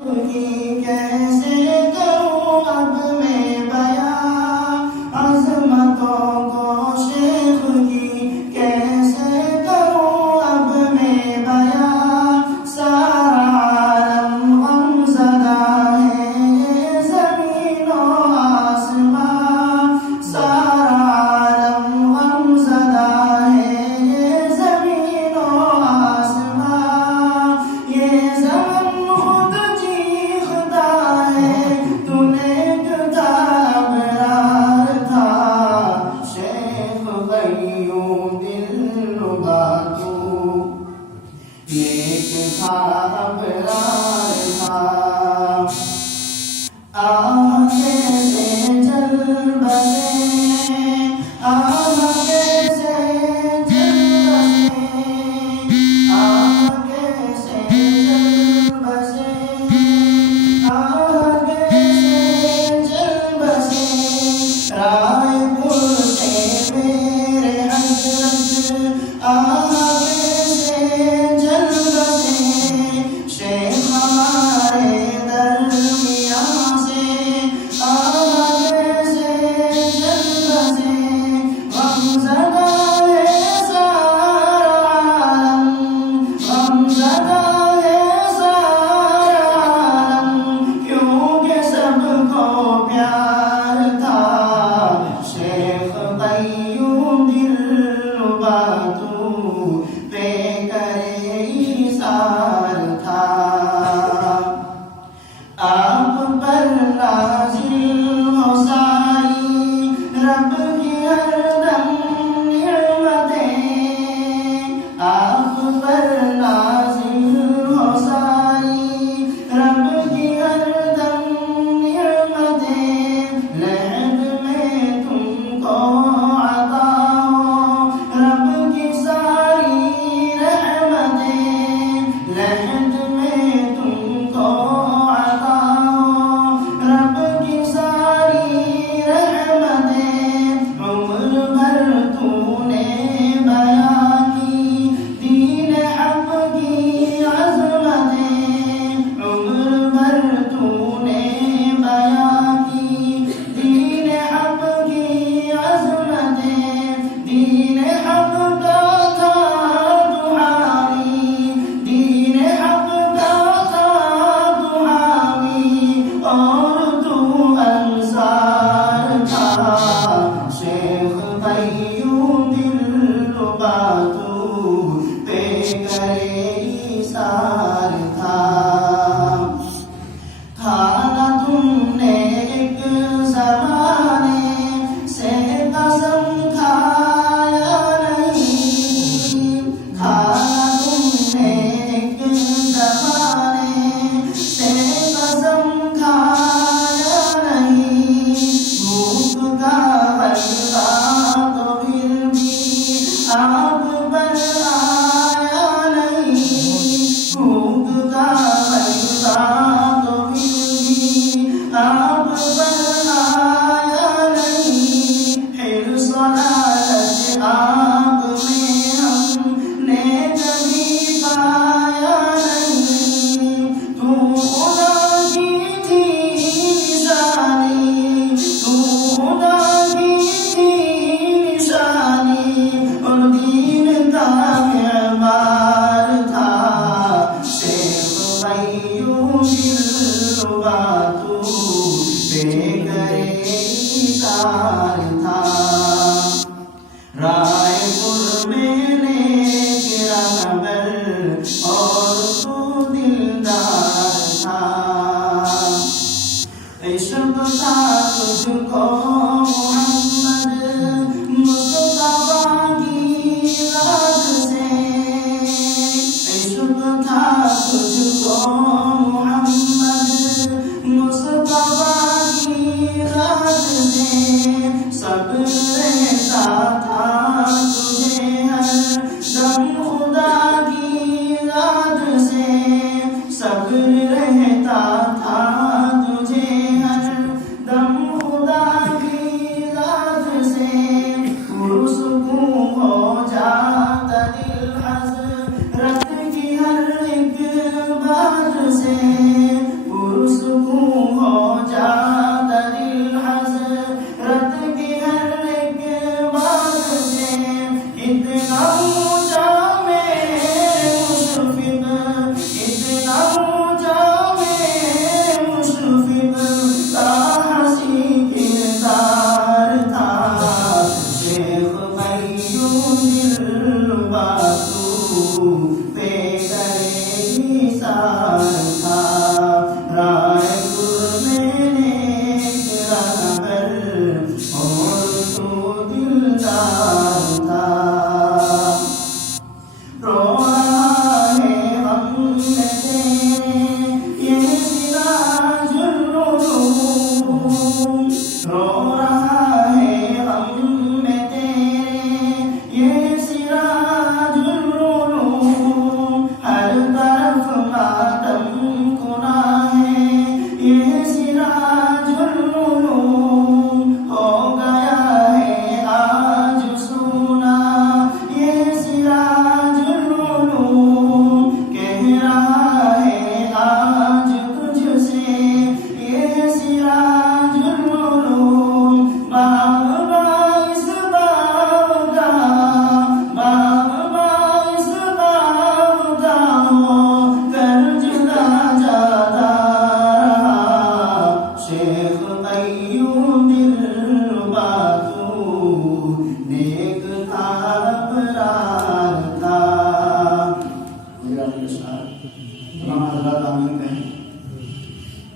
کیسے کروں اب میں بیاں عظمتوں کو شیخ کی کیسے کروں اب میں بیاں سارا عالم غم زدہ ہے یہ زمین و آسمان سارا عالم غم زدہ ہے یہ زمین و آسمان یہ زمین رہتا تھا تجھے ہر دم خدا کی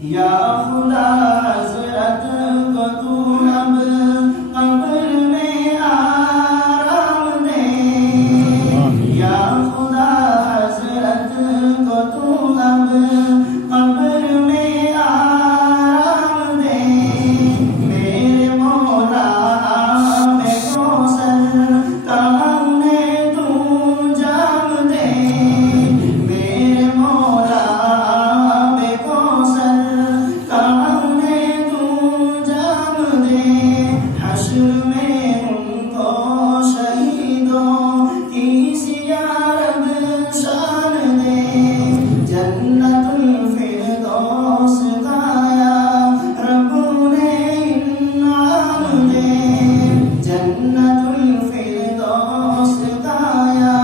یا خدا حضرت کو تو اب قبر میں آرام دے یا خدا حضرت کو تو اب قبر میں آرام دے میرے مولا میں کوثر کام نے تو جام دے میرے مولا میں کوثر کام نے تو جام دے حشر میں ان کو شہیدوں کی سیارب شان دے جنت الفردوس گایا رب نے انعام دے جنت الفردوس گایا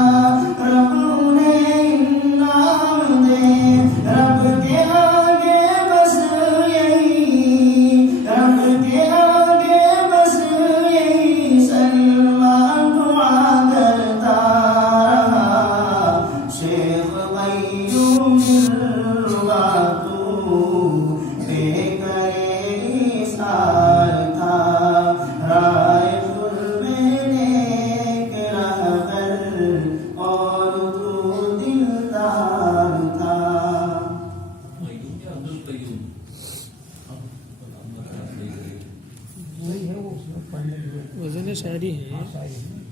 رب نے انعام دے رب کے آگے بس یہی رب کے آگے بس یہی سلمان دعا کرتا رہا شیخ قیوم الروا تو بے کرے ایثار تھا رائے قرب نیک رہبر اور تو دلدار تھا وزن شاعری ہے